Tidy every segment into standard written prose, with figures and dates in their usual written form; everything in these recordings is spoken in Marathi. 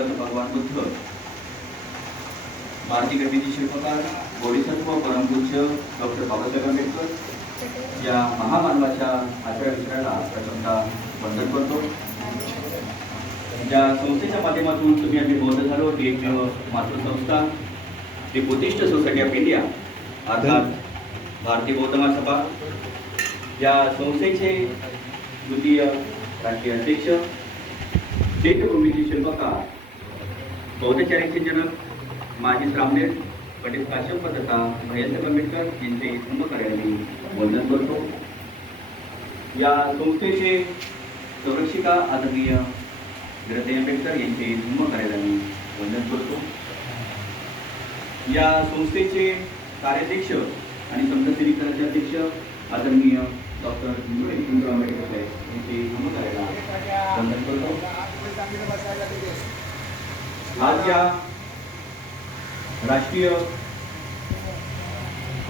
जगत भगवान बुद्ध, भारतीय घटनेचे शिल्पकार बोधिसत्व परमपूज्य डॉक्टर बाबासाहेब आंबेडकर या महामानवाच्या आठव्या विचाराला प्रथमतः वंदन करतो। ज्या संस्थेच्या माध्यमातून तुम्ही आम्ही बौद्ध झालो ती एकमेव मातृसंस्था the Buddhist society of India अर्थात भारतीय बौद्ध महासभा या संस्थेचे द्वितीय राष्ट्रीय अध्यक्ष, चैत्यभूमीचे शिल्पकार, बौद्धचार्याचे जनक माजी श्रामणेर पंडित काश्यप तथा भैयासाहेब आंबेडकर यांचे धर्मकार्याने वंदन करतो। या संस्थेचे संरक्षिका आदरणीय वीरताई आंबेडकर यांचे धर्मकार्याने वंदन करतो। या संस्थेचे कार्याध्यक्ष आणि समता समितीचे अध्यक्ष आदरणीय डॉक्टर भीमराव आंबेडकर साहेब यांचे धर्मकार्याला वंदन करतो। आज या राष्ट्रीय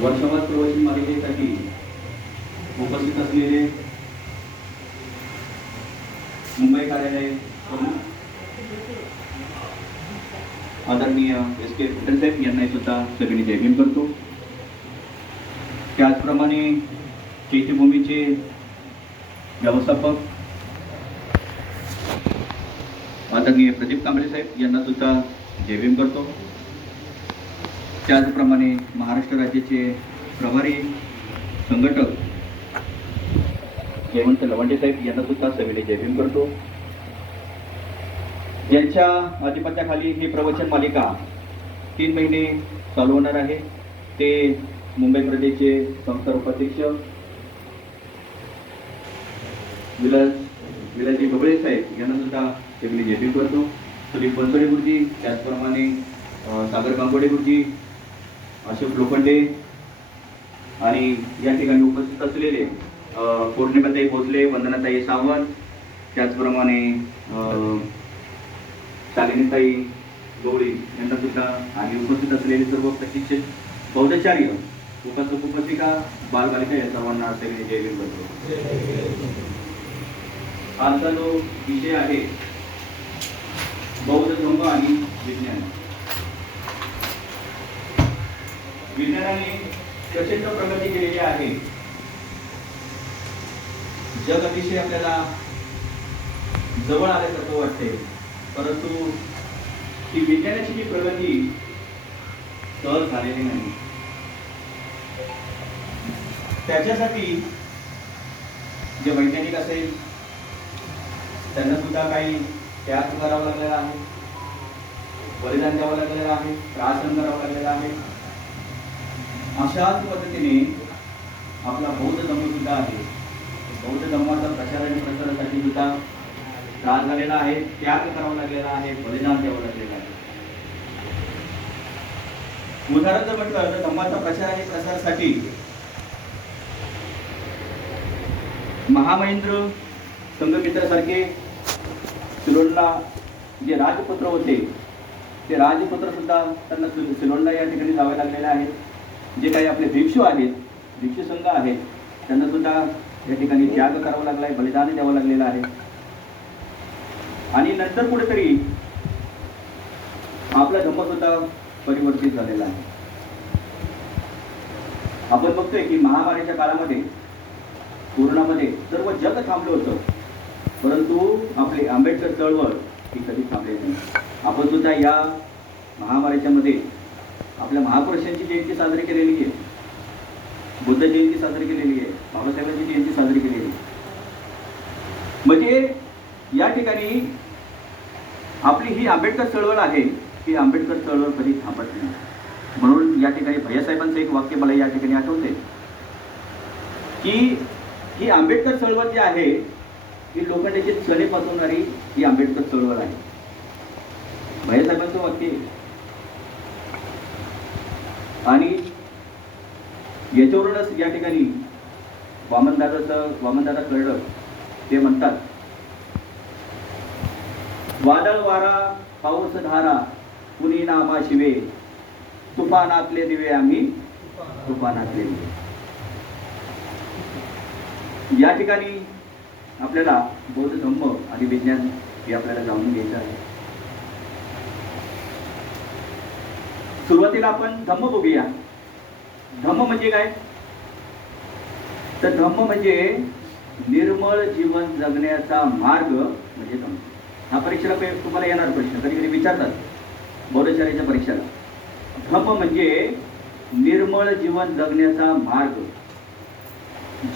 वर्षभर प्रवचन मालिकेसाठी उपस्थित असलेले मुंबई कार्यालय प्रमुख आदरणीय एस के पटेल साहेब यांनाही सुद्धा सगळी जय भीम करतो। त्याचप्रमाणे चैत्यभूमीचे व्यवस्थापक आदरणीय प्रदीप कांबळे साहेब यांना सुद्धा जय भीम करतो। त्याचप्रमाणे महाराष्ट्र राज्याचे प्रभारी संघटक जयवंत लवंडे साहेब यांना सुद्धा सविनय जय भीम करतो। यांच्या आधिपत्याखाली ही प्रवचन मालिका 3 महिने चालू होणार आहे। ते मुंबई प्रदेशचे संस्थापक उपाध्यक्ष विलाजी गवळे साहेब यांना सुद्धा सविनय जय भीम करतो। सुदीप बनसोडे गुरुजी, त्याचप्रमाणे सागर गांगोडे गुरुजी, अशोक लोखंडे आणि या ठिकाणी उपस्थित असलेले पौर्णिमाताई भोसले, वंदनाताई सावंत, त्याचप्रमाणे शालिनीताई गवळी यांना सुद्धा आणि उपस्थित असलेले सर्व प्रशिक्षक बौद्धचार्य, उपासक उपासिका, बालबालिका या सर्वांना सगळे जय भीम करतो। आजचा जो विषय आहे बौद्ध धर्म आणि विज्ञान। विज्ञानाने प्रचंड प्रगती केलेली आहे। जग अतिशय आपल्याला जवळ आल्यासारखं वाटते, परंतु ही विज्ञानाची जी प्रगती सहज झालेली नाही। त्याच्यासाठी जे वैज्ञानिक असेल त्यांना सुद्धा काही त्याग करावा लागलेला आहे, बलिदान द्यावं लागलेलं आहे, त्रास सहन करावा लागलेला आहे। अशाच पद्धतीने आपला बौद्ध धर्म सुद्धा आहे। बौद्ध धर्माचा प्रचार आणि प्रसारासाठी सुद्धा त्रास झालेला आहे, त्याग करावा लागलेला आहे, बलिदान द्यावं लागलेलं आहे। उदाहरण जर म्हटलं तर धर्माचा प्रचार आणि प्रसारासाठी महामहिंद्र संघमित्रासारखे सिलोनला जे राजपुत्र होते ते राजपुत्र सुद्धा त्यांना सिलोनला या ठिकाणी जावे लागलेले आहे। जे काही आपले भिक्षू आहेत, भिक्षू संघ आहेत, त्यांना सुद्धा या ठिकाणी त्याग करावा लागला आहे, बलिदान द्यावं लागलेलं आहे। आणि नंतर कुठेतरी आपला धर्म सुद्धा परिवर्तित झालेला आहे। आपण बघतोय की महामारीच्या काळामध्ये कोरोनामध्ये सर्व जग थांबलं होतं, परंतु आपले आंबेडकर चळवळ ही कधी थांबली नाही। आपण सुद्धा या महामारीच्या मध्ये आपल्या महापुरुषांची जयंती साजरी केलेली आहे, बुद्ध जयंती साजरी केलेली आहे, बाबासाहेबांची जयंती साजरी केलेली आहे। म्हणजे या ठिकाणी आपली ही आंबेडकर चळवळ आहे, ही आंबेडकर चळवळ कधी थांबत नाही। म्हणून या ठिकाणी भैयासाहेबांचं एक वाक्य मला या ठिकाणी आठवते की ही आंबेडकर चळवळ जी आहे ही लोखंडाची चणे पासवणारी ही आंबेडकर चळवळ आहे। भैयासाहेबांचं वाक्य आणि याच्यावरूनच या ठिकाणी वामनदादा कळलं। ते म्हणतात, वादळ वारा पाऊस धारा कुणी नामा शिवे, तुफानातले दिवे आम्ही तुफानातले दिवे। या ठिकाणी आपल्याला बौद्ध धम्म आणि विज्ञान हे आपल्याला जाणून घ्यायचं आहे। सुरुवातीला आपण धम्म बघूया. धम्म म्हणजे काय? तर धम्म म्हणजे निर्मळ जीवन जगण्याचा मार्ग म्हणजे धम्म. हा परीक्षेला तुम्हाला येणार प्रश्न, कधी कधी विचारतात बौद्धचार्याच्या परीक्षेला. धम्म म्हणजे निर्मळ जीवन जगण्याचा मार्ग,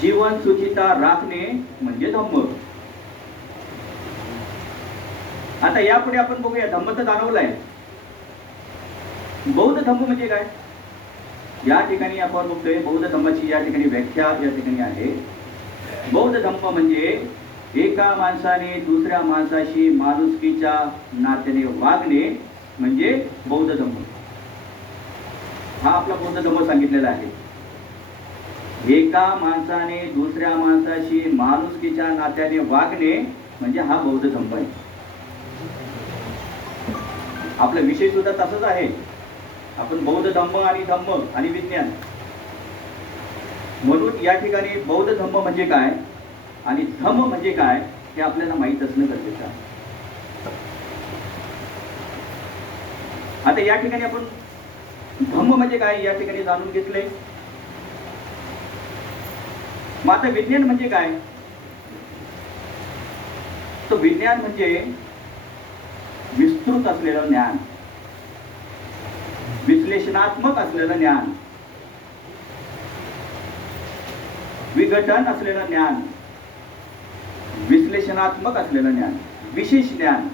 जीवन सुचिता राखणे म्हणजे धम्म. आता यापुढे आपण बघूया धम्म तर जाणवलाय. बौद्ध धम्म म्हणजे काय? या ठिकाणी आपण बघतोय बौद्ध धम्माची या ठिकाणी व्याख्या या ठिकाणी आहे. बौद्ध धम्म म्हणजे एका माणसाने दुसऱ्या माणसाशी माणुसकीच्या नात्याने वागणे म्हणजे बौद्ध धम्म. हा आपला बौद्ध धम्म सांगितलेला आहे. एका माणसाने दुसऱ्या माणसाशी माणुसकीच्या नात्याने वागणे म्हणजे हा बौद्ध धम्म आहे. आपला विषय सुद्धा तसाच आहे. आपण बौद्ध धम्म आणि धम्म आणि विज्ञान म्हणून या ठिकाणी बौद्ध धम्म म्हणजे काय आणि धम्म म्हणजे काय हे आपल्याला माहीत असणं गरजेचं आहे. आता या ठिकाणी आपण धम्म म्हणजे काय या ठिकाणी जाणून घेतलंय. मग आता विज्ञान म्हणजे काय? तर विज्ञान म्हणजे विस्तृत असलेलं ज्ञान, विश्लेषणात्मक असलेलं ज्ञान, विघटन असलेलं ज्ञान, विश्लेषणात्मक असलेलं ज्ञान, विशेष ज्ञान.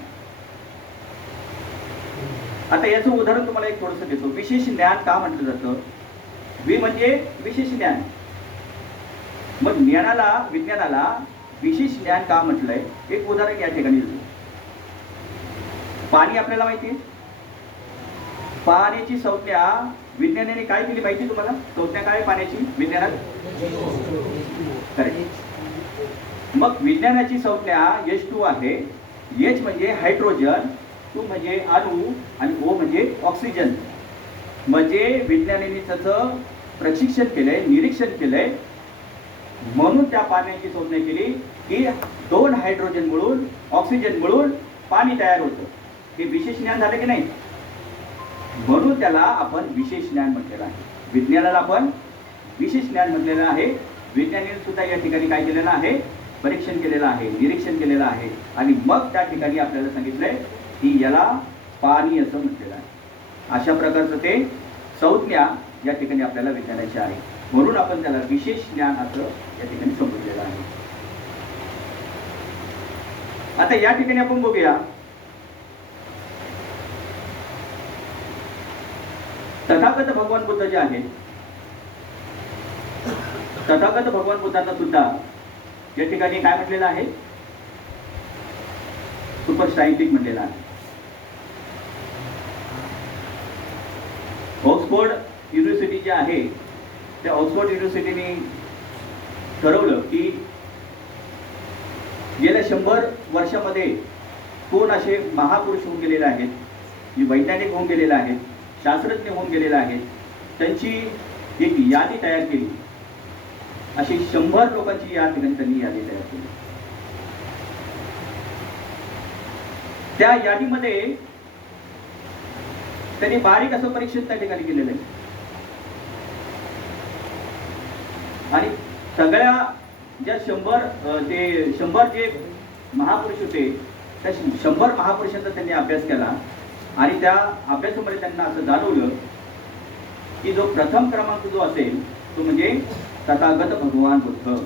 आता याचं उदाहरण तुम्हाला एक थोडंसं देतो. विशेष ज्ञान का म्हटलं जातं? वि म्हणजे विशेष ज्ञान. मग ज्ञानाला विज्ञानाला विशेष ज्ञान का म्हटलंय? एक उदाहरण या ठिकाणी देतो. पाणी आपल्याला माहिती आहे. पाण्याची संज्ञा विज्ञानाने काय केली माहिती तुम्हाला? संज्ञा काय पाण्याची विज्ञानात? करेक्ट. मग विज्ञानाची संज्ञा H2 आहे. H म्हणजे हायड्रोजन, 2 म्हणजे अणू आणि O म्हणजे ऑक्सिजन. म्हणजे विज्ञानाने त्याचं प्रशिक्षण केलंय, निरीक्षण केलंय. म्हणून त्या पाण्याची संज्ञा केली की 2 हायड्रोजन मिळून ऑक्सिजन मिळून पाणी तयार होतं. हे विशेष ज्ञान झालं की नाही? म्हणून त्याला आपण विशेष ज्ञान म्हटलेलं आहे. विज्ञानाला आपण विशेष ज्ञान म्हटलेलं आहे. विज्ञानाने सुद्धा या ठिकाणी काय केलेलं आहे? परीक्षण केलेलं आहे, निरीक्षण केलेलं आहे आणि मग त्या ठिकाणी आपल्याला सांगितलंय की याला पाणी असं म्हटलेलं आहे. अशा प्रकारचं ते संज्ञा या ठिकाणी आपल्याला विज्ञानाची आहे. म्हणून आपण त्याला विशेष ज्ञान असं या ठिकाणी संबोधलेलं आहे. आता या ठिकाणी आपण बघूया तथागत भगवान बुद्ध जे आहेत, तथागत भगवान बुद्धांना सुद्धा या ठिकाणी काय म्हटलेलं आहे? सुपर सायंटिस्ट म्हटलेलं आहे. ऑक्सफोर्ड युनिव्हर्सिटी जी आहे त्या ऑक्सफोर्ड युनिव्हर्सिटीने ठरवलं की गेल्या 100 वर्षामध्ये कोण असे महापुरुष होऊन गेलेले आहेत, जे वैज्ञानिक होऊन गेलेले आहेत, शास्त्रज्ञ होऊन गेलेले आहेत, त्यांची एक यादी तयार केली. अशी 100 लोकांची या ठिकाणी त्यांनी यादी तयार केली. त्या यादीमध्ये त्यांनी बारीक असं परीक्षण त्या ठिकाणी केलेलं आहे आणि सगळ्या ज्या 100 जे महापुरुष होते त्या 100 महापुरुषांचा त्यांनी अभ्यास केला आणि त्या अभ्यासामध्ये त्यांना असं जाणवलं की जो प्रथम क्रमांक जो असेल तो म्हणजे तथागत भगवान बुद्ध.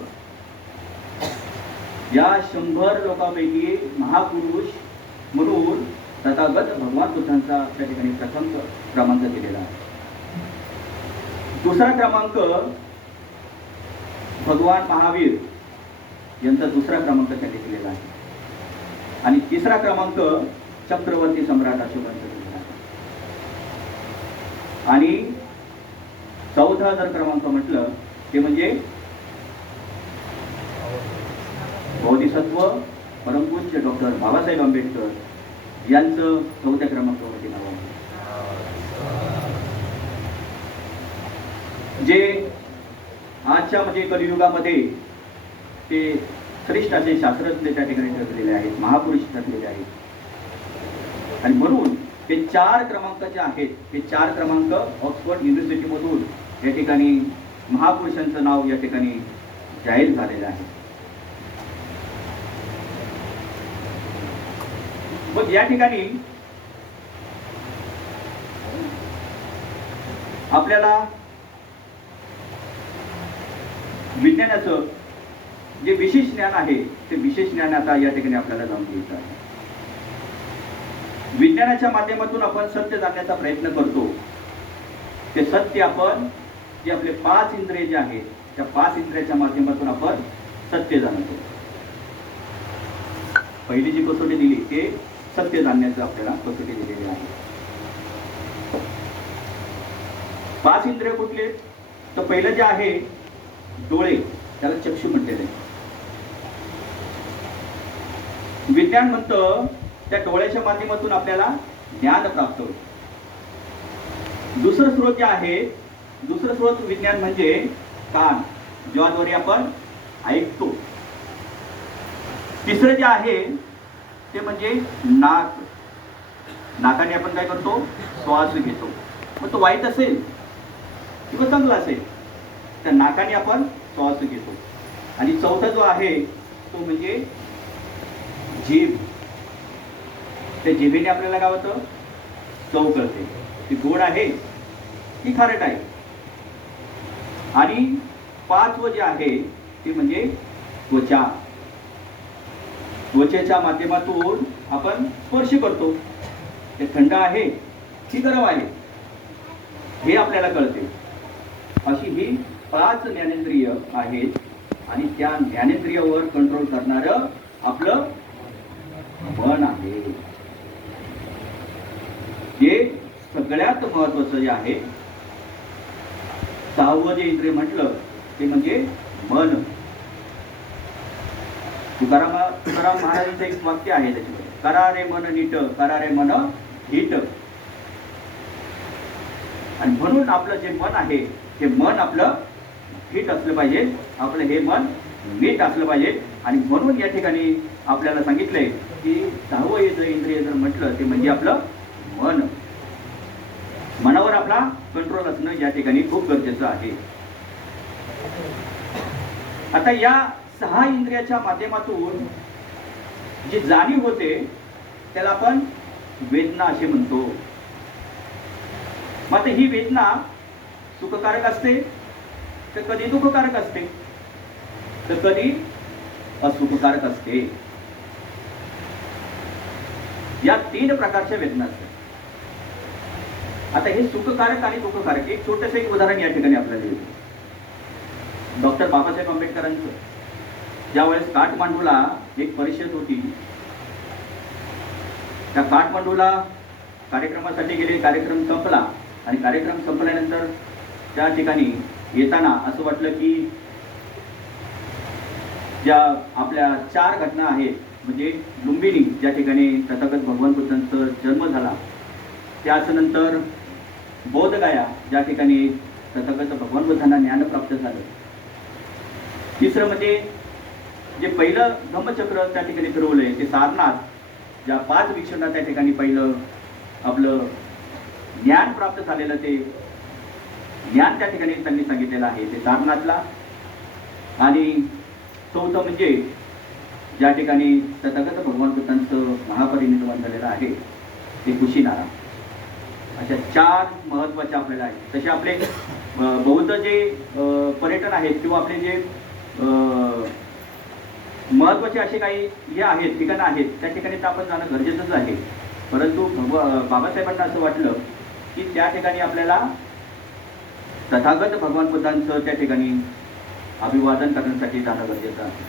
या 100 लोकांपैकी महापुरुष म्हणून तथागत भगवान बुद्धांचा त्या ठिकाणी प्रथम क्रमांक दिलेला आहे. दुसरा क्रमांक भगवान महावीर यांचा दुसरा क्रमांक त्यांनी दिलेला आहे आणि तिसरा क्रमांक चक्रवर्ती सम्राट अशोकांचा दिलेला आहे. आणि चौथा जर क्रमांक म्हटलं ते म्हणजे बोधिसत्व परमपूज्य डॉक्टर बाबासाहेब आंबेडकर यांचं 4थ्या क्रमांकावरती नाव आहे. जे आजच्या म्हणजे कलियुगामध्ये ते श्रेष्ठ असे शास्त्रज्ञ त्या ठिकाणी ठरलेले आहेत, महापुरुष ठरलेले आहेत. आणि म्हणून हे 4 क्रमांक जे आहेत, हे 4 क्रमांक ऑक्सफोर्ड युनिव्हर्सिटीमधून या ठिकाणी महापुरुषांचं नाव या ठिकाणी जाहीर झालेलं आहे. मग या ठिकाणी आपल्याला विज्ञानाचं जे विशेष ज्ञान आहे ते विशेष ज्ञान आता या ठिकाणी आपल्याला जाणून घ्यायचं आहे. विज्ञानाच्या माध्यमातून आपण सत्य जाणण्याचा प्रयत्न करतो. ते सत्य आपण जे आपले 5 इंद्रिय जे आहेत त्या 5 इंद्रियाच्या माध्यमातून आपण सत्य जाणतो. पहिली जी कसोटी दिली ते सत्य जाणण्याचं आपल्याला कसोटी दिलेली आहे. 5 इंद्रिय कुठले? तर पहिलं जे आहे डोळे, त्याला चक्षु म्हटलेले आहे. विज्ञान म्हणतं त्या डोळ्याच्या माध्यमातून आपल्याला ज्ञान प्राप्त होतं. दुसरं स्रोत जे आहे, दुसरं स्रोत विज्ञान म्हणजे कान, ज्याद्वारे आपण ऐकतो. तिसरं जे आहे ते म्हणजे नाक, नाकाने आपण काय करतो? श्वास घेतो. मग तो वाईट असेल किंवा चांगला असेल तर नाकाने आपण श्वास घेतो. आणि चौथा जो आहे तो म्हणजे जीभ. त्या जिभेने आपल्याला काय होतं? चव कळते, ती गोड आहे की खारट आहे. आणि 5वं जे आहे ते म्हणजे त्वचा. त्वचेच्या माध्यमातून आपण स्पर्श करतो. ते थंड आहे की गरम आहे हे आपल्याला कळते. अशी ही 5 ज्ञानेंद्रिय आहेत आणि त्या ज्ञानेंद्रियावर कंट्रोल करणारं आपलं मन आहे. जे सगळ्यात महत्वाचं जे आहे 6वं जे इंद्रिय म्हटलं ते म्हणजे मन. तुकाराम महाराजांचं एक वाक्य आहे त्याच्यामध्ये, करा रे मन नीट, करा रे मन नीट. आणि म्हणून आपलं जे मन आहे ते मन आपलं नीट असलं पाहिजे. आपलं हे मन नीट असलं पाहिजे. आणि म्हणून या ठिकाणी आपल्याला सांगितलंय की 6वं इंद्रिय जर म्हटलं ते म्हणजे आपलं मन. मनावर आपला कंट्रोल असणं या ठिकाणी खूप गरजेचं आहे. आता या 6 इंद्रियाच्या माध्यमातून जी जाणीव होते त्याला आपण वेदना असे म्हणतो. मग ही वेदना सुखकारक असते तर कधी दुःखकारक असते तर कधी असुखकारक असते. या 3 प्रकारच्या वेदना असतात. आता हे सुखकारक आणि दुःखकारक एक छोटंसं एक उदाहरण या ठिकाणी आपल्याला येईल. डॉक्टर बाबासाहेब आंबेडकरांचं ज्यावेळेस काठमांडूला एक परिषद होती, त्या काठमांडूला कार्यक्रमासाठी गेले. कार्यक्रम संपला आणि कार्यक्रम संपल्यानंतर त्या ठिकाणी येताना असं वाटलं की ज्या आपल्या 4 घटना आहेत, म्हणजे लुंबिनी ज्या ठिकाणी तथागत भगवान बुद्धांचा जन्म झाला, त्यानंतर बोधगया ज्या ठिकाणी तथागत भगवान बुद्धांना ज्ञान प्राप्त झालं, तिसरं म्हणजे जे पहिलं धम्मचक्र त्या ठिकाणी फिरवलंय ते सारनाथ, ज्या 5 भिक्षूंना त्या ठिकाणी पहिलं आपलं ज्ञान प्राप्त झालेलं ते ज्ञान त्या ठिकाणी त्यांनी सांगितलेलं आहे ते सारनाथला. आणि चौथं म्हणजे ज्या ठिकाणी तथागत भगवान बुद्धांचं महापरिनिर्वाण झालेलं आहे ते कुशीनारा. अशा 4 महत्त्वाच्या आपल्याला आहेत. तसे आपले बौद्ध जे पर्यटन आहेत किंवा आपले जे महत्त्वाचे असे काही हे आहेत ठिकाणं आहेत त्या ठिकाणी तर आपण जाणं गरजेचंच आहे. परंतु बाबासाहेबांना असं वाटलं की त्या ठिकाणी आपल्याला तथागत भगवान बुद्धांचं त्या ठिकाणी अभिवादन करण्यासाठी जाणं गरजेचं आहे.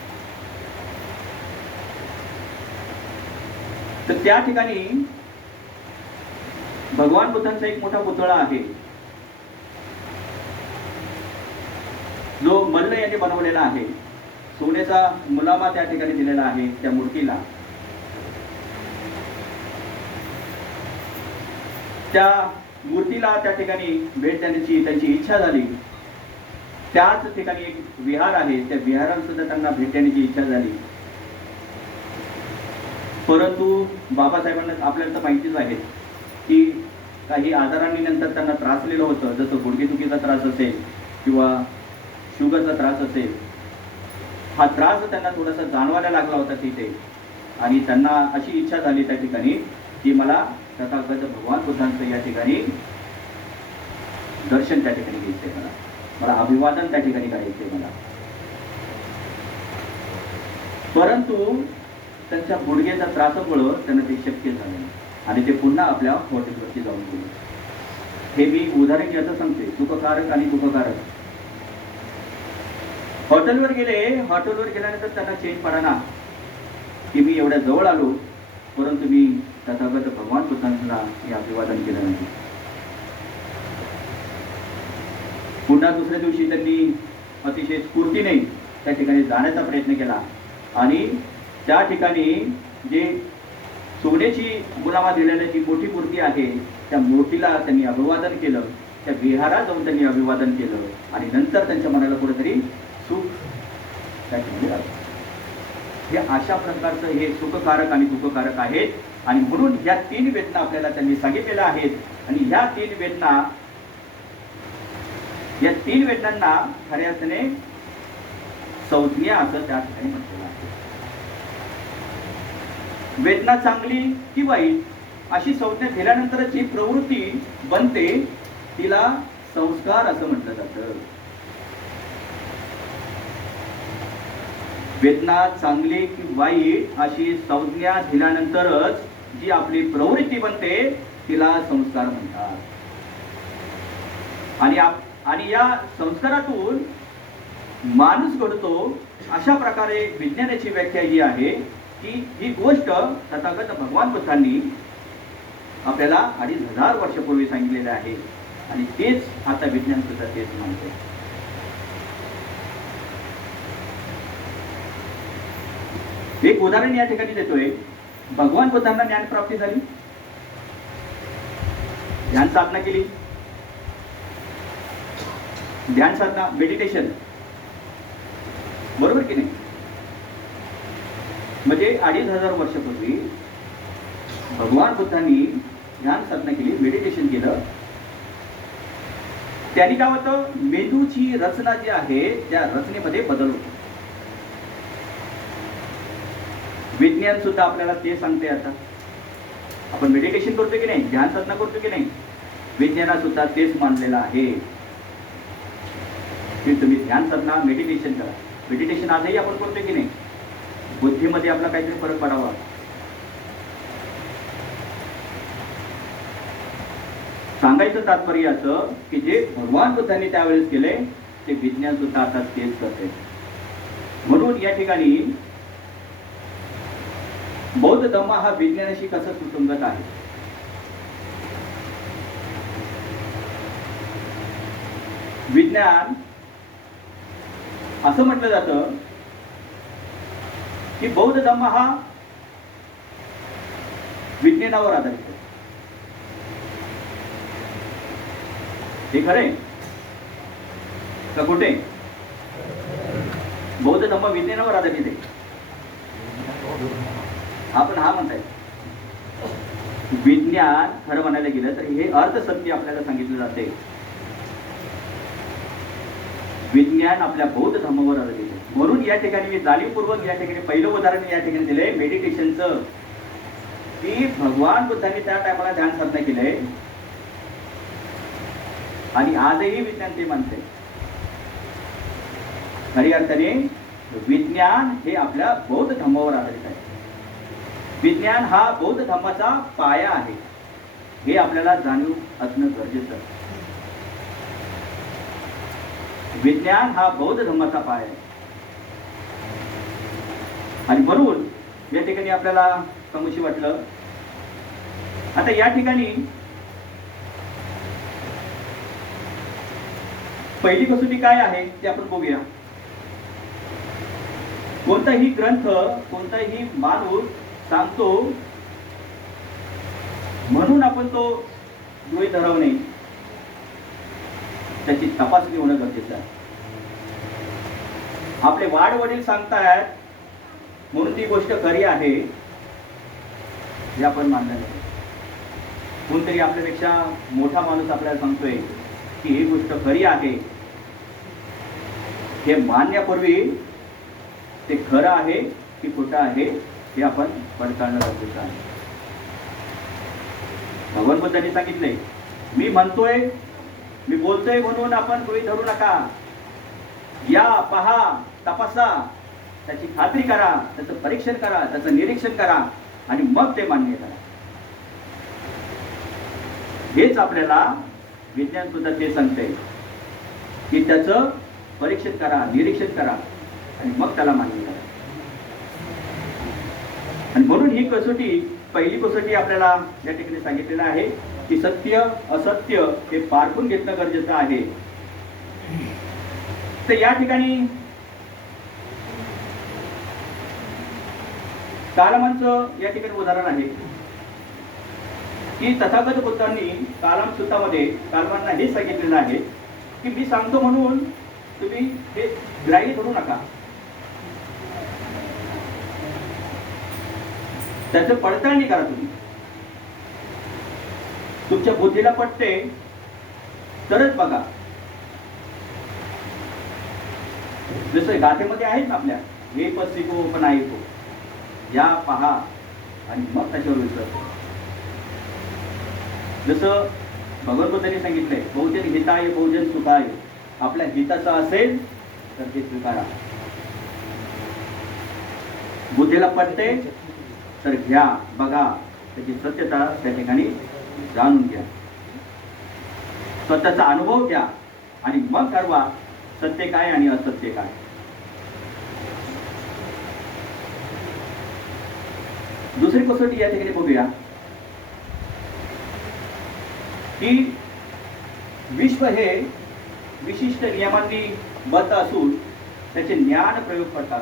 तर त्या ठिकाणी भगवान बुद्धांचा एक मोठा पुतळा आहे जो मल्ल यांनी बनवलेला आहे. सोन्याचा मुलामा त्या ठिकाणी दिलेला आहे त्या मूर्तीला. त्या मूर्तीला त्या ठिकाणी भेट देण्याची त्यांची इच्छा झाली. त्याच ठिकाणी एक विहार आहे, त्या विहाराला सुद्धा त्यांना भेट देण्याची इच्छा झाली. परंतु बाबासाहेबांना आपल्याला तर माहितीच आहे की काही आजारांनी नंतर त्यांना त्रासलेलं होतं, जसं गुडघेदुखीचा त्रास असेल किंवा शुगरचा त्रास असेल, हा त्रास त्यांना थोडासा जाणवायला लागला होता तिथे. आणि त्यांना अशी इच्छा झाली त्या ठिकाणी की मला तथागत भगवान बुद्धांचं या ठिकाणी दर्शन त्या ठिकाणी घ्यायचंय, मला अभिवादन त्या ठिकाणी करायचंय मला. परंतु त्यांच्या गुडघ्याच्या त्रासामुळं त्यांना ते शक्य झालं नाही आणि ते पुन्हा आपल्या हॉटेलवरती जाऊन गेले. हे मी उदाहरण याचं सांगते, सुखकारक आणि दुःखकारक. हॉटेलवर गेले, हॉटेलवर गेल्यानंतर त्यांना चेन पडाना की मी एवढ्या जवळ आलो परंतु मी तथागत भगवान बुद्धांना हे अभिवादन केलं नाही. पुन्हा दुसऱ्या दिवशी त्यांनी अतिशय स्फूर्तीने त्या ठिकाणी जाण्याचा प्रयत्न केला आणि त्या ठिकाणी जे सोन्याची गुलामा दिलेली जी मोठी मूर्ती आहे त्या मूर्तीला त्यांनी अभिवादन केलं, त्या विहारात जाऊन त्यांनी अभिवादन केलं आणि नंतर त्यांच्या मनाला कुठेतरी सुख त्या ठिकाणी आलं. हे अशा प्रकारचं हे सुखकारक आणि दुःखकारक आहेत. आणि म्हणून ह्या तीन वेदना आपल्याला त्यांनी सांगितलेल्या आहेत. आणि ह्या तीन वेदना, या तीन वेदनांना खऱ्या अर्थाने संज्ञा असं त्या ठिकाणी म्हटलेलं आहे. वेदना चांगली की वाईट अशी संज्ञा दिल्यानंतर जी प्रवृत्ती बनते तिला संस्कार असं म्हटलं जातं. वेदना चांगली की वाईट अशी संज्ञा दिल्यानंतरच जी आपली प्रवृत्ती बनते तिला संस्कार म्हणतात. आणि या संस्कारातून माणूस घडतो. अशा प्रकारे विज्ञानाची व्याख्या ही आहे की ही गोष्ट तथागत भगवान बुद्धांनी आपल्याला 2500 वर्षापूर्वी सांगितलेलं आहे आणि तेच आता विज्ञान सुद्धा तेच मानते. एक उदाहरण या ठिकाणी देतोय. भगवान बुद्धांना ज्ञान प्राप्ती झाली, ध्यान साधना केली. ध्यान साधना, मेडिटेशन, बरोबर की नाही? म्हणजे 2500 वर्षापूर्वी भगवान बुद्धांनी ध्यान साधना केली, मेडिटेशन केलं. त्यांनी काय होतं, मेंदूची रचना जी आहे त्या रचनेमध्ये बदल होतो. विज्ञान सुद्धा आपल्याला ते सांगते. आता आपण मेडिटेशन करतो की नाही, ध्यान साधना करतो की नाही, विज्ञानात सुद्धा तेच मानलेलं आहे की तुम्ही ध्यान साधना, मेडिटेशन करा. मेडिटेशन आजही आपण करतो की नाही, बुद्धीमध्ये आपला काहीतरी फरक पडावा. सांगायचं तात्पर्य असं की जे भगवान बुद्धांनी त्यावेळेस केले ते विज्ञान सुद्धा आता तेच करते. म्हणून या ठिकाणी बौद्ध धम्म हा विज्ञानाशी कसा सुसंगत आहे. विज्ञान असं म्हटलं जातं की बौद्ध धम्म हा विज्ञानावर आधारित आहे. हे खरे का कुठे? बौद्ध धम्म विज्ञानावर आधारित आहे. आपण हा म्हणताय. विज्ञान खरं म्हणायला गेलं तर हे अर्थसत्य आपल्याला सांगितलं जाते. विज्ञान आपल्या बौद्ध धर्मावर आधारित आहे. म्हणून या ठिकाणी मी जाणीवपूर्वक या ठिकाणी पहिलं उदाहरण या ठिकाणी दिलंय मेडिटेशनचं, की भगवान बुद्धांनी त्या टायमाला ध्यान साधना केलंय आणि आजही विज्ञान ते मानते. खऱ्या अर्थाने विज्ञान हे आपल्या बौद्ध धर्मावर आधारित आहे. विज्ञान हा बौद्ध धर्माचा पाया आहे, हे आपल्याला जाणीव असणं गरजेचं आहे. विज्ञान हा बौद्ध धर्माचा पाया आहे. आणि म्हणून या ठिकाणी आपल्याला समोशी वाटलं. आता या ठिकाणी पहिली कसोटी काय आहे ते आपण बघूया. कोणताही ग्रंथ, कोणताही माणूस सांगतो म्हणून आपण तो गृहीत धराव नाही, त्याची तपासणी होणं गरजेचं आहे. आपले वाडवडील सांगतायत म्हणून ती गोष्ट खरी आहे हे आपण मानलं नाही. कोणतरी आपल्यापेक्षा मोठा माणूस आपल्याला सांगतोय की ही गोष्ट खरी आहे, हे मानण्यापूर्वी ते खरं आहे की खोटं आहे हे आपण पडताळणं गरजेचं आहे. भगवान बुद्धांनी सांगितले, मी म्हणतोय, मी बोलतोय म्हणून आपण गृहीत धरू नका. या, पहा, तपासा, त्याची खात्री करा, त्याचं परीक्षण करा, त्याचं निरीक्षण करा आणि मग ते मान्य करा. हेच आपल्याला विज्ञान सुद्धा ते सांगते की त्याचं परीक्षण करा, निरीक्षण करा आणि मग त्याला मान्य करा. आणि म्हणून ही कसोटी, पहिली कसोटी आपल्याला या ठिकाणी सांगितलेलं आहे की सत्य असत्य हे पारखून घेतलं गरजेचं आहे. तर या ठिकाणी कालमांचं या ठिकाणी उदाहरण आहे की तथागत बुद्धांनी कालम सूत्रामध्ये कालमांना हे सांगितलेलं आहे की मी सांगतो म्हणून तुम्ही हे ग्राह्य करू नका, त्याचं पडताळणी करा. तुम्ही तुमच्या बुद्धीला पटते तरच बघा. जसं गाथेमध्ये आहेत ना आपल्या, हे पसिको पण आहे तो, या, पहा आणि मग त्याच्यावर विश्वास. जसं भगवत बुद्धांनी सांगितलंय, बहुजन हिताय बहुजन सुखाय. आपल्या हिताचं असेल तर ते स्वीकारा. बुद्धीला पटते तर घ्या, बघा, त्याची सत्यता त्या ठिकाणी जाणून घ्या, स्वतःचा अनुभव घ्या आणि मग ठरवा सत्य काय आणि असत्य काय. दुसरी कसोटी या ठिकाणी बघूया की विश्व हे विशिष्ट नियमांनी बद्ध असून त्याचे ज्ञान प्रयोग करा,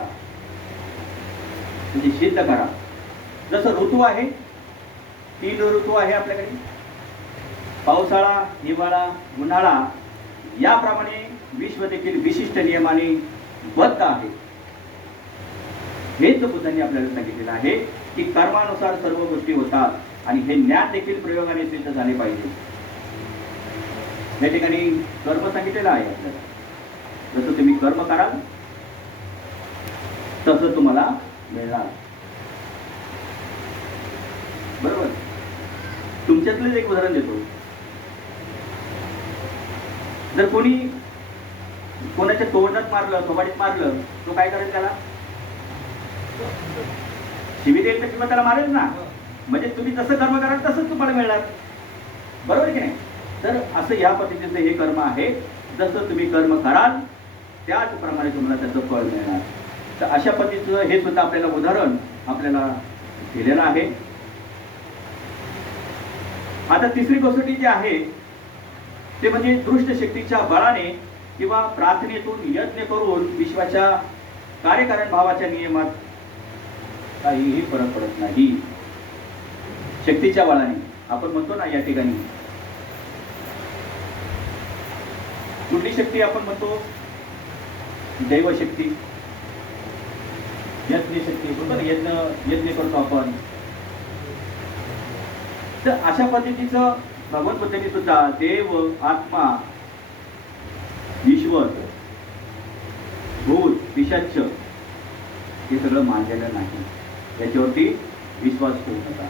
म्हणजे सिद्ध करा. जसं ऋतू आहे, 3 ऋतू आहे आपल्याकडे, पावसाळा, हिवाळा, उन्हाळा, याप्रमाणे विश्व देखील विशिष्ट नियमाने बद्ध आहे. हेच बुद्धांनी आपल्याला सांगितलेलं आहे की कर्मानुसार सर्व गोष्टी होतात आणि हे ज्ञान देखील प्रयोगाने सिद्ध झाले पाहिजे. या ठिकाणी कर्म सांगितलेलं आहे आपल्याला. जसं तुम्ही कर्म कराल तसं तुम्हाला मिळणार. बरोबर. तुमच्यातलंच एक उदाहरण देतो. जर कोणी कोणाच्या तोंडात मारलं, थोबाडीत मारलं, तो काय करेल? त्याला शिवी देईल तर किंवा त्याला मारेल ना. म्हणजे तुम्ही जसं कर्म कराल तसंच तुम्हाला मिळणार. बरोबर की नाही? तर असं या पद्धतीचं हे कर्म आहे. जसं तुम्ही कर्म कराल त्याचप्रमाणे तुम्हाला त्याचं फळ मिळणार. तर अशा पद्धतीचं हे सुद्धा आपल्याला उदाहरण आपल्याला दिलेलं आहे. आता तिसरी कसोटी जी आहे ते म्हणजे दृष्ट शक्तीच्या बळाने किंवा प्रार्थनेतून यत्न करून विश्वाच्या कार्यकारण भावाच्या नियमात काहीही फरक पडत नाही. शक्तीच्या बळाने आपण म्हणतो ना या ठिकाणी, कुठली शक्ती आपण म्हणतो? दैवशक्ती, यज्ञ शक्ती म्हणतो ना, यज्ञ करतो आपण. तर अशा पद्धतीचं भगवत बुद्धांनी सुद्धा देव, आत्मा, ईश्वर, भूत, पिशाच्च हे सगळं मानलेलं नाही. याच्यावरती विश्वास ठेवू नका.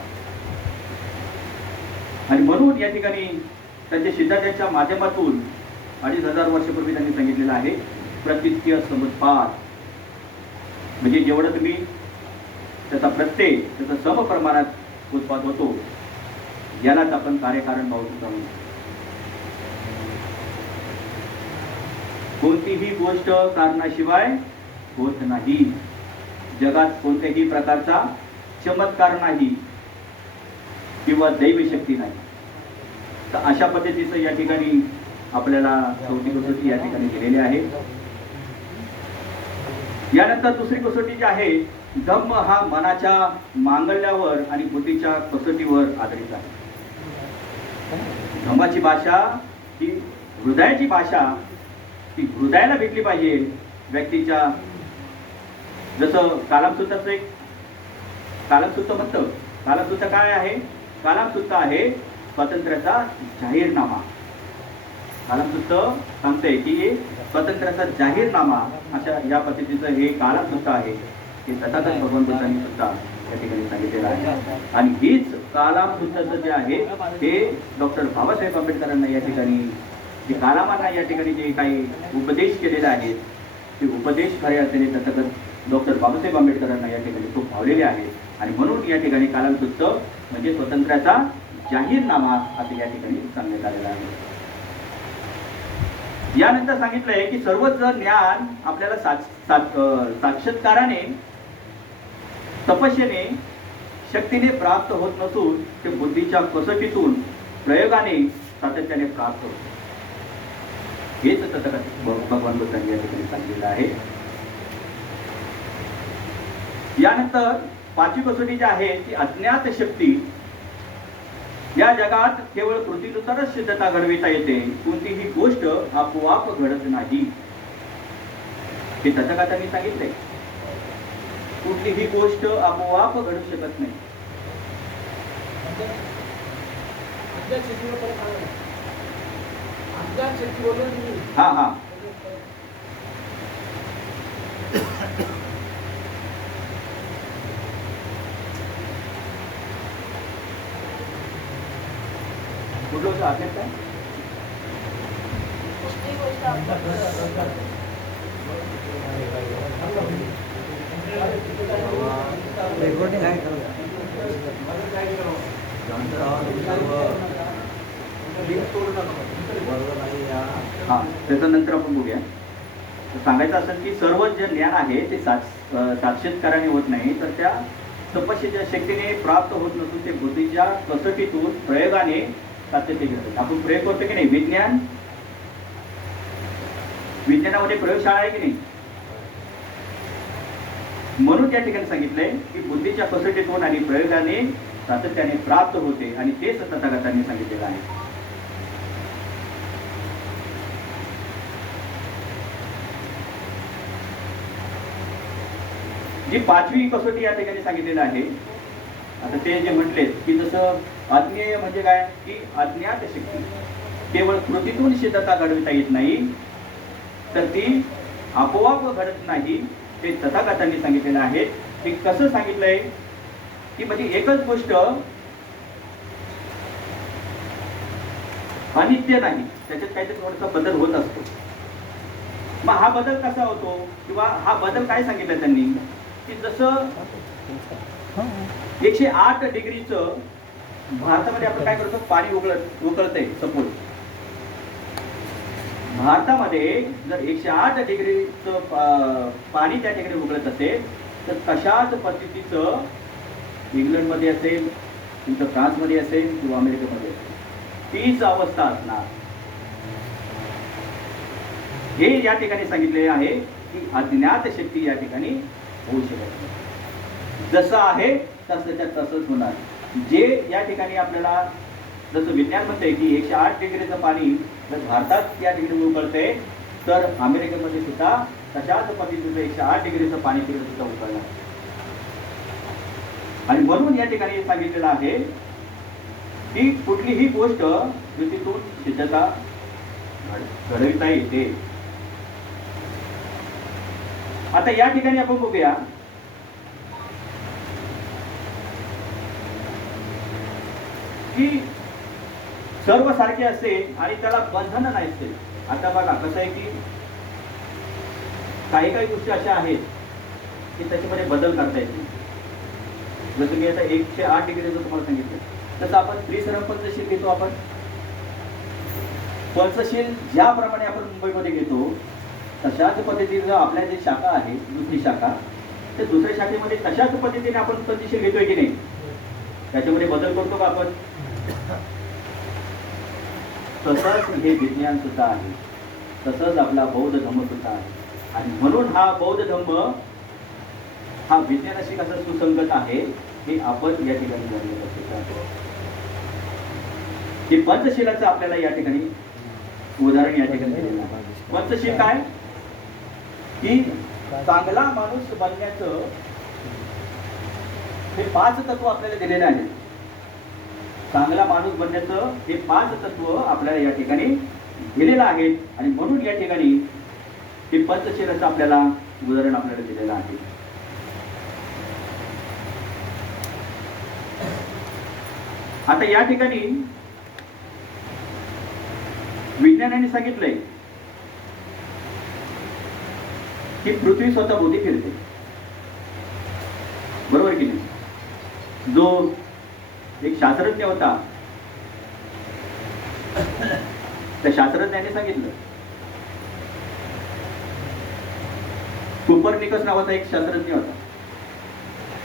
आणि म्हणून या ठिकाणी त्यांच्या सिद्धांताच्या माध्यमातून 2500 वर्षापूर्वी त्यांनी सांगितलेलं आहे प्रतीत्य समुत्पाद. म्हणजे जेवढं तुम्ही त्याचा प्रत्यय त्याचा समप्रमाणात उत्पाद होतो यालाच आपण कार्यकारण भाव म्हणतो. कोणतीही गोष्ट कारणाशिवाय होत नाही. जगात कोणत्याही प्रकारचा चमत्कार नाही किंवा दैवशक्ती नाही. तर अशा पद्धतीचं या ठिकाणी आपल्याला चौथी कसोटी या ठिकाणी दिलेली आहे. यानंतर दुसरी कसोटी जी आहे, धम्म हा मनाच्या मांगल्यावर आणि बुद्धीच्या कसोटीवर आधारित आहे. धम्माची भाषा ही हृदयाची भाषा, ती हृदयाला भेटली पाहिजे व्यक्तीच्या. जसं कालमसूत्राचं एक कालमसूत्र म्हणतं. कालमसूत्र काय आहे? कालमसूत्र आहे स्वातंत्र्याचा जाहीरनामा. कालमसुत्त सांगते की स्वातंत्र्याचा जाहीरनामा अशा या पद्धतीचं हे कालमसुत्त आहे. हे तथागत भगवान बुद्धांनी सुद्धा या ठिकाणी सांगितलेलं आहे. आणि हीच कालमसुत्ताचं जे आहे ते डॉक्टर बाबासाहेब आंबेडकरांना या ठिकाणी जे कालामांना या ठिकाणी जे काही उपदेश केलेले आहेत ते उपदेश खरे असलेले तथागत डॉक्टर बाबासाहेब आंबेडकरांना या ठिकाणी खूप भावलेले आहेत. आणि म्हणून या ठिकाणी कालमसुत्त म्हणजे स्वतंत्र्याचा जाहीरनामा असं या ठिकाणी सांगण्यात आलेलं आहे. यानंतर सांगितलंय की सर्वच ज्ञान आपल्याला साक्षात्काराने तपस्येने शक्तीने प्राप्त होत नसून ते बुद्धीच्या कसोटीतून प्रयोगाने सातत्याने प्राप्त होते. हेच तथागत भगवान बुद्धांनी या ठिकाणी सांगितलेलं आहे. यानंतर पाचवी कसोटी जी आहे ती अज्ञात शक्ती. या जगात केवळ कृतीनुसारच सिद्धता घडविता येते. कोणतीही गोष्ट आपोआप घडत नाही हे तथागतांनी सांगितले. कुठलीही गोष्ट आपोआप घडू शकत नाही. हा हा कुठलं होतं आज्ञा काय? हा त्याच्यानंतर आपण बघूया. सांगायचं असेल की सर्व जे ज्ञान आहे ते साक्षात्काराने होत नाही तर त्या तपस्येच्या शक्तीने प्राप्त होत नसून ते बुद्धीच्या कसोटीतून प्रयोगाने सातत्य घेतात. आपण प्रयोग करतो की नाही. विज्ञानामध्ये प्रयोगशाळा आहे की नाही. म्हणून त्या ठिकाणी सांगितलंय की बुद्धीच्या कसोटीतून आणि प्रयोगाने सातत्याने प्राप्त होते आणि तेच तथागतांनी सांगितलेलं आहे. जी पाचवी कसोटी या ठिकाणी सांगितलेलं आहे. आता ते जे म्हटले की जसं अज्ञेय म्हणजे काय की अज्ञात शक्ती केवळ कृतीतून सिद्धता घडविता येत नाही तर ती आपोआप घडत नाही. ते तथागतांनी सांगितलेलं आहे. ते कसं सांगितलंय की म्हणजे एकच गोष्ट अनित्य नाही, त्याच्यात काहीतरी थोडासा बदल होत असतो. मग हा बदल कसा होतो किंवा हा बदल काय सांगितलं त्यांनी की जसं 108 डिग्रीचं भारतामध्ये आपण काय करतो पाणी उकळतंय. सपोज भारतामध्ये जर 108 डिग्रीचं पाणी त्या ठिकाणी उकळत असेल तर तशाच पद्धतीचं इंग्लंडमध्ये असेल, तुमचं फ्रान्समध्ये असेल किंवा अमेरिकेमध्ये असेल तीच अवस्था असणार. हे या ठिकाणी सांगितलेले आहे की अज्ञात शक्ती या ठिकाणी होऊ शकत नाही. जसं आहे तसंच्या तसंच होणार. जे या ठिकाणी आपल्याला जसं विज्ञान म्हणते की 108 डिग्रीचं पाणी जर भारतात या ठिकाणी उकळते तर अमेरिकेमध्ये सुद्धा तशाच पद्धतीचं 108 डिग्रीचं पाणी तिकडे सुद्धा उकळणार. आणि म्हणून या ठिकाणी सांगितलेलं आहे की कुठलीही गोष्ट कृतीतून सिद्धता घडविता येते. आता या ठिकाणी आपण बघूया की सर्व सारखे असेल आणि त्याला बंधन नसते. आता बघा कसं आहे की काही काही गोष्टी अशा आहेत की त्याच्यामध्ये बदल करता येते. जसं मी आता 108 डिग्रीचं तुम्हाला सांगितलं तसं आपण त्रिसरम पंचशील घेतो. आपण पंचशील ज्याप्रमाणे आपण मुंबईमध्ये घेतो तशाच पद्धतीनं आपल्या जे शाखा आहे दुसरी शाखा त्या दुसऱ्या शाखेमध्ये तशाच पद्धतीने आपण पंचशील घेतोय की नाही. त्याच्यामध्ये बदल करतो का आपण. तसंच हे विज्ञान सुद्धा आहे. तसंच आपला बौद्ध धर्म सुद्धा आहे. आणि म्हणून हा बौद्ध धर्म हा विज्ञानाशी कसा सुसंगत आहे हे आपण या ठिकाणी जाणलं पाहिजे. हे पंचशीलाचं आपल्याला या ठिकाणी उदाहरण या ठिकाणी दिलेलं आहे. पंचशील काय की चांगला माणूस बनण्याचं हे 5 तत्व आपल्याला दिलेले आहेत. चांगला माणूस बनण्याचं हे 5 तत्व आपल्याला या ठिकाणी दिलेलं आहे. आणि म्हणून या ठिकाणी हे पंचशीलाचं आपल्याला उदाहरण आपल्याला दिलेलं आहे. आता या ठिकाणी विज्ञानाने सांगितलंय की पृथ्वी स्वतः भोवती फिरते, बरोबर की नाही? जो एक शास्त्रज्ञ होता त्या शास्त्रज्ञाने सांगितलं, कोपर्निकस नावाचा एक शास्त्रज्ञ होता,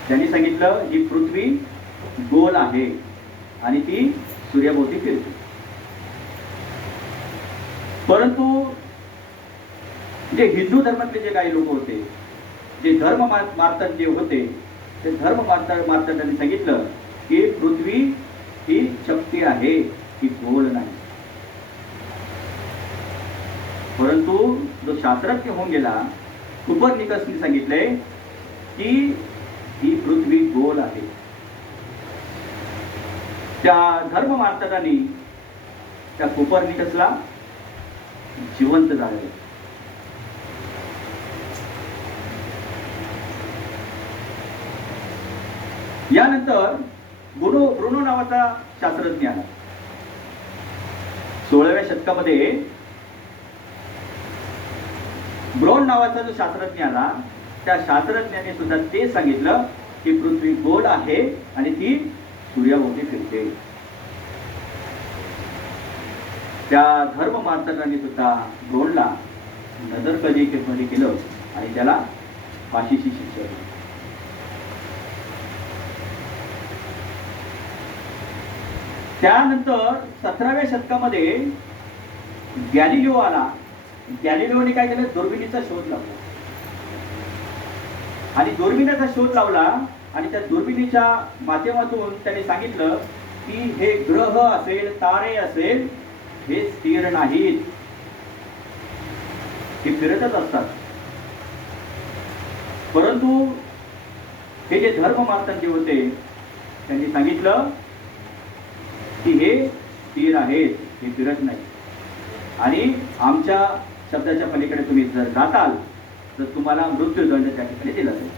त्यांनी सांगितलं ही पृथ्वी गोल आहे आणि ती सूर्याभोवती फिरते. परंतु जे हिंदू धर्मातले जे काही लोक होते, जे धर्म मार्तंड जे होते, ते धर्म मार्तंडांनी सांगितलं की पृथ्वी ही शक्ती आहे, ही गोल नाही. परंतु जो शास्त्रज्ञ होऊन गेला कोपर्निकसने सांगितले की ही पृथ्वी गोल आहे. त्या धर्म मार्तंडांनी त्या कोपर्निकसला जिवंत झाले. यानंतर ब्रुनो नावाचा शास्त्रज्ञ आला. 16व्या शतकामध्ये ब्रोन नावाचा जो शास्त्रज्ञ आला, त्या शास्त्रज्ञाने सुद्धा ते सांगितलं की पृथ्वी गोल आहे आणि ती सूर्याभोवती फिरते. त्या धर्म मार्तंडांनी सुद्धा ब्रोनला नजर कधी केलं आणि त्याला फाशीची शिक्षा दिली. त्यानंतर 17व्या शतकामध्ये गॅलिलिओ आला. गॅलिलिओने काय केलं, दुर्बिणीचा शोध लावला आणि दुर्बिणीचा शोध लावला आणि त्या दुर्बिणीच्या माध्यमातून त्याने सांगितलं की हे ग्रह असेल, तारे असेल, हे स्थिर नाहीत, हे फिरतच असतात. परंतु हे जे धर्म मार्तंड होते त्यांनी सांगितलं की हे स्थिर आहेत, हे फिरत नाही आणि आमच्या शब्दाच्या पलीकडे तुम्ही जर जाताल तर तुम्हाला मृत्यूदंड त्या ठिकाणी दिला जाईल.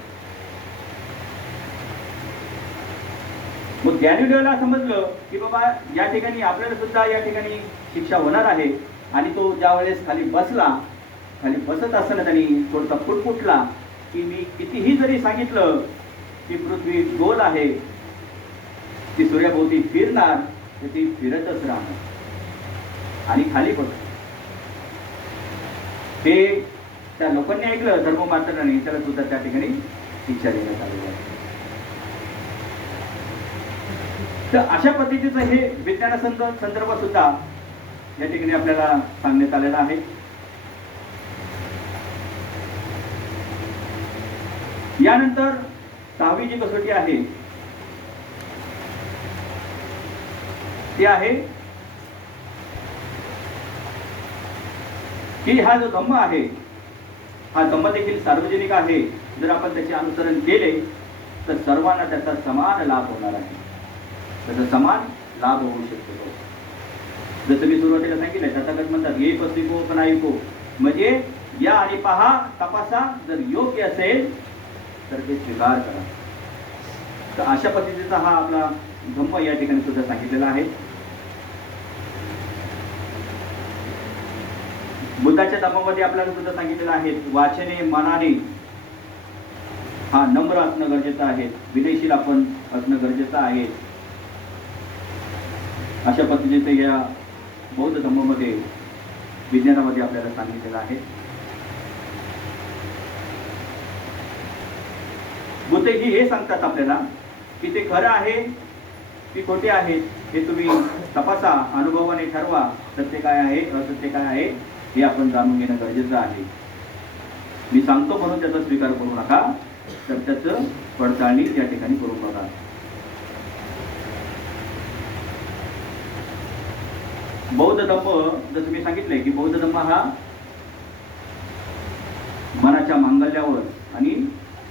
मग गॅलिलिओला समजलं की बाबा या ठिकाणी आपल्याला सुद्धा या ठिकाणी शिक्षा होणार आहे. आणि तो ज्या वेळेस खाली बसत असताना त्यांनी थोडासा फुटफुटला की मी कितीही जरी सांगितलं की पृथ्वी गोल आहे, ती सूर्याभोवती फिरणार, तर ती फिरतच राहणार आणि खाली बस. ते त्या लोकांनी ऐकलं, धर्म मार्तंडांनी, त्याला सुद्धा त्या ठिकाणी शिक्षा देण्यात आलेली आहे. तर अशा पद्धतीचं हे विज्ञानासंदर्भात सुद्धा या ठिकाणी आपल्याला सांगण्यात आलेलं आहे. यानंतर 6वी जी कसोटी आहे ती आहे की हा जो धम्म आहे, हा धम्म देखील सार्वजनिक आहे. जर आपण त्याचे अनुसरण केले तर सर्वांना त्याचा समान लाभ होणार आहे, त्याचा समान लाभ होऊ शकतो. जसं मी सुरुवातीला सांगितलं, तथागत म्हणतात ये पस्तिको पण ऐको, म्हणजे या आणि पहा, तपासा, जर योग्य असेल तर ते स्वीकार करा. तर अशा पद्धतीचा हा आपला धम्म या ठिकाणी सुद्धा सांगितलेला आहे. बुद्धाच्या धम्मामध्ये आपल्याला सुद्धा सांगितलेलं आहे, वाचने मनाने हा नम्र असणं गरजेचं आहे, विनयशील आपण असणं गरजेचं आहे. अशा पद्धतीचे या बौद्ध धम्मामध्ये, विज्ञानामध्ये आपल्याला सांगितलेलं आहे. बुद्धही हे सांगतात आपल्याला की ते खरं आहे की खोटे आहे हे तुम्ही तपासा, अनुभवाने ठरवा, सत्य काय आहे, असत्य काय आहे हे आपण जाणून घेणं गरजेचं आहे. मी सांगतो म्हणून त्याचा स्वीकार करू नका, तर त्याचं पडताळणी या ठिकाणी करून बघा. बौद्ध धम्म, जसं मी सांगितलंय की बौद्ध धम्म हा मनाच्या मांगल्यावर आणि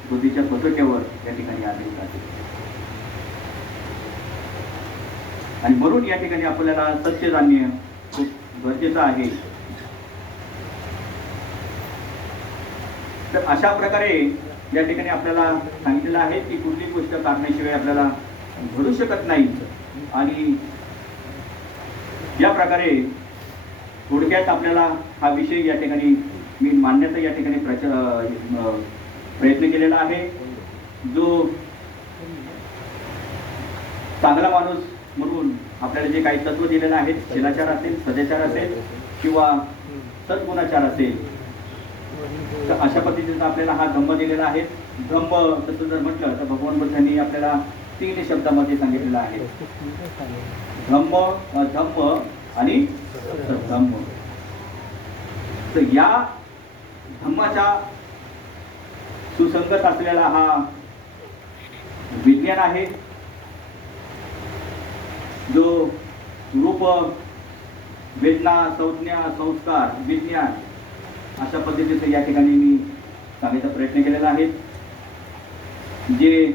बुद्धीच्या कसोट्यावर या ठिकाणी आधारित आहे. आणि म्हणून या ठिकाणी आपल्याला सत्य जाणणे खूप गरजेचं आहे. तर अशा प्रकारे या ठिकाणी आपल्याला सांगितलेलं आहे की कुठली गोष्ट करण्याशिवाय आपल्याला घडू शकत नाही. आणि या प्रकारे थोडक्यात आपल्याला हा विषय या ठिकाणी मी मांडण्याचा या ठिकाणी प्रयत्न केलेला आहे. जो चांगला माणूस म्हणून आपल्याला जे काही तत्व दिलेलं आहे, शिलाचार असेल, सदाचार असेल किंवा सद्गुणाचार असेल, तर अशा पद्धतीचा आपल्याला हा धम्म दिलेला आहे. धम्म तसं जर म्हटलं तर भगवान बुद्धांनी आपल्याला 3 शब्दामध्ये सांगितलेलं आहे, धम्म, अधम्म आणि सद्धम्म. तर या धम्माच्या सुसंगत असलेला हा विज्ञान आहे, जो रूप, वेदना, संज्ञा, संस्कार, विज्ञान अशा पद्धतीचं या ठिकाणी मी सांगण्याचा प्रयत्न केलेला आहे. जे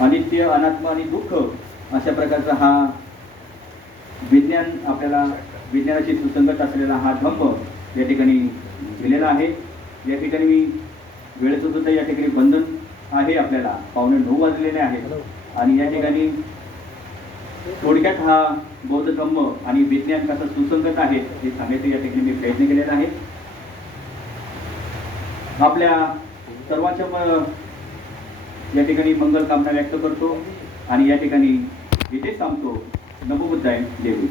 अनित्य, अनात्म आणि दुःख अशा प्रकारचा हा विज्ञान आपल्याला विज्ञानाशी सुसंगत असलेला हा धम्म या ठिकाणी दिलेला आहे. या ठिकाणी मी वेळेचं सुद्धा या ठिकाणी बंधन आहे, आपल्याला 9:15 वाजलेले आहेत आणि या ठिकाणी थोडक्यात हा बौद्ध धम्म आणि विज्ञान कसं सुसंगत आहे हे सांगायचं या ठिकाणी मी प्रयत्न केलेला आहे. आपल्या सर्वांच्या या ठिकाणी मंगल कामना व्यक्त करतो आणि या ठिकाणी इथे थांबतो. नमो बुद्धाय. जय गुरु.